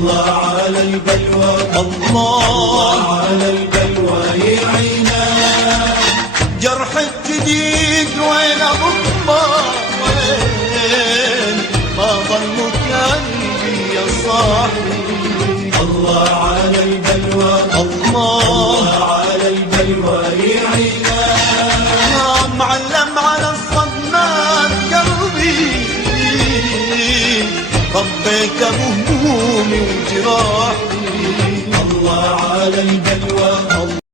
الله على البلوى، الله على البلوى يعينا. جرح الجديد وين أضبه وين ما ظل قلبي يا صاحبي. الله على البلوى، الله على البلوى يعينا. معلم على الصدمات قلبي ربيك بهمومي وجراحي. الله على البلوى،